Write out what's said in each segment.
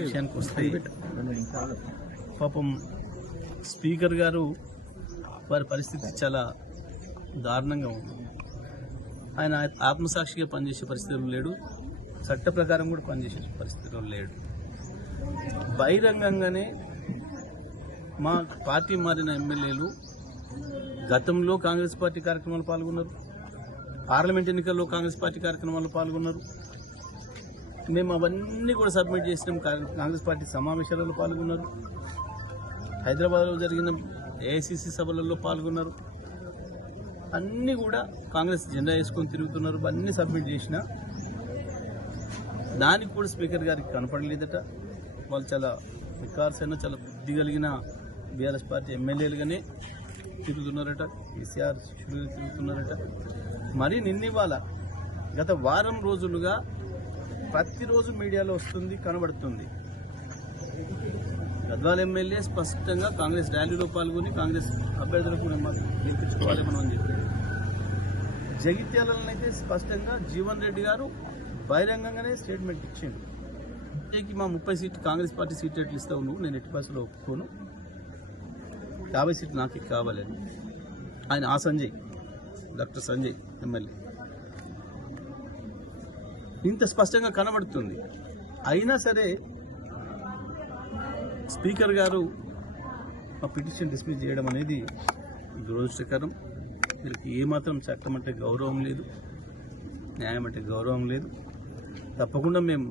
విషయానికి వస్తే పాపం స్పీకర్ గారు వారి పరిస్థితి చాలా దారుణంగా ఉంది. ఆయన ఆత్మసాక్షిగా పనిచేసే పరిస్థితులు లేడు, చట్ట ప్రకారం కూడా పనిచేసే పరిస్థితుల్లో లేడు. బహిరంగంగానే మా పార్టీ మారిన ఎమ్మెల్యేలు గతంలో కాంగ్రెస్ పార్టీ కార్యక్రమాలు పాల్గొన్నారు, పార్లమెంట్ ఎన్నికల్లో కాంగ్రెస్ పార్టీ కార్యక్రమాల్లో పాల్గొన్నారు. మేము అవన్నీ కూడా సబ్మిట్ చేసినాం. కాంగ్రెస్ పార్టీ సమావేశాలలో పాల్గొన్నారు, హైదరాబాద్లో జరిగిన ఏఐసిసి సభలలో పాల్గొన్నారు. అన్నీ కూడా కాంగ్రెస్ జెండా వేసుకొని తిరుగుతున్నారు. అన్నీ సబ్మిట్ చేసిన దానికి కూడా స్పీకర్ గారికి కనపడలేదట. వాళ్ళు చాలా వికార్సైన చాలా బుద్ధి కలిగిన బీఆర్ఎస్ పార్టీ ఎమ్మెల్యేలుగానే తిరుగుతున్నారట, కేసీఆర్ శిష్యులుగా తిరుగుతున్నారట. మరి నిన్నివాళ గత వారం రోజులుగా ప్రతిరోజు మీడియాలో వస్తుంది, కనబడుతుంది. గద్వాల ఎమ్మెల్యే స్పష్టంగా కాంగ్రెస్ ర్యాలీలో పాల్గొని కాంగ్రెస్ అభ్యర్థులకు గెలిపించుకోవాలి మనం అని చెప్పి, జగిత్యాలనైతే స్పష్టంగా జీవన్ రెడ్డి గారు బహిరంగంగానే స్టేట్మెంట్ ఇచ్చిండు. మా 30 సీట్లు కాంగ్రెస్ పార్టీ సీట్ ఎట్లు ఇస్తావు నువ్వు, నేను ఎట్టి పరిస్థితుల్లో ఒప్పుకోను, 50 సీట్లు నాకు కావాలని ఆయన సంజయ్, డాక్టర్ సంజయ్ ఎమ్మెల్యే ఇంత స్పష్టంగా కనబడుతుంది. అయినా సరే స్పీకర్ గారు ఆ పిటిషన్ డిస్మిస్ చేయడం అనేది దురదృష్టకరం. వీరికి ఏమాత్రం చట్టం అంటే గౌరవం లేదు, న్యాయం అంటే గౌరవం లేదు. తప్పకుండా మేము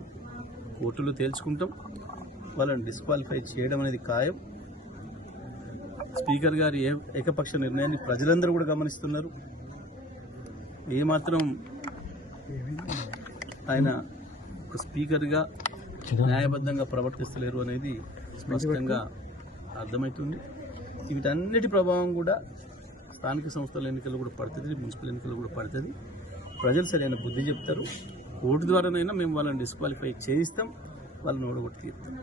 కోర్టులో తేల్చుకుంటాం. వాళ్ళని డిస్క్వాలిఫై చేయడం అనేది ఖాయం. స్పీకర్ గారి ఏకపక్ష నిర్ణయాన్ని ప్రజలందరూ కూడా గమనిస్తున్నారు. ఏమాత్రం ఆయన ఒక స్పీకర్గా న్యాయబద్ధంగా ప్రవర్తిస్తలేరు అనేది స్పష్టంగా అర్థమవుతుంది. వీటన్నిటి ప్రభావం కూడా స్థానిక సంస్థల ఎన్నికలు కూడా పడుతుంది, మున్సిపల్ ఎన్నికలు కూడా పడుతుంది. ప్రజలు సరైన బుద్ధి చెప్తారు. కోర్టు ద్వారానైనా మేము వాళ్ళని డిస్క్వాలిఫై చేయిస్తాం, వాళ్ళని ఓడగొట్టి తీరుతాం.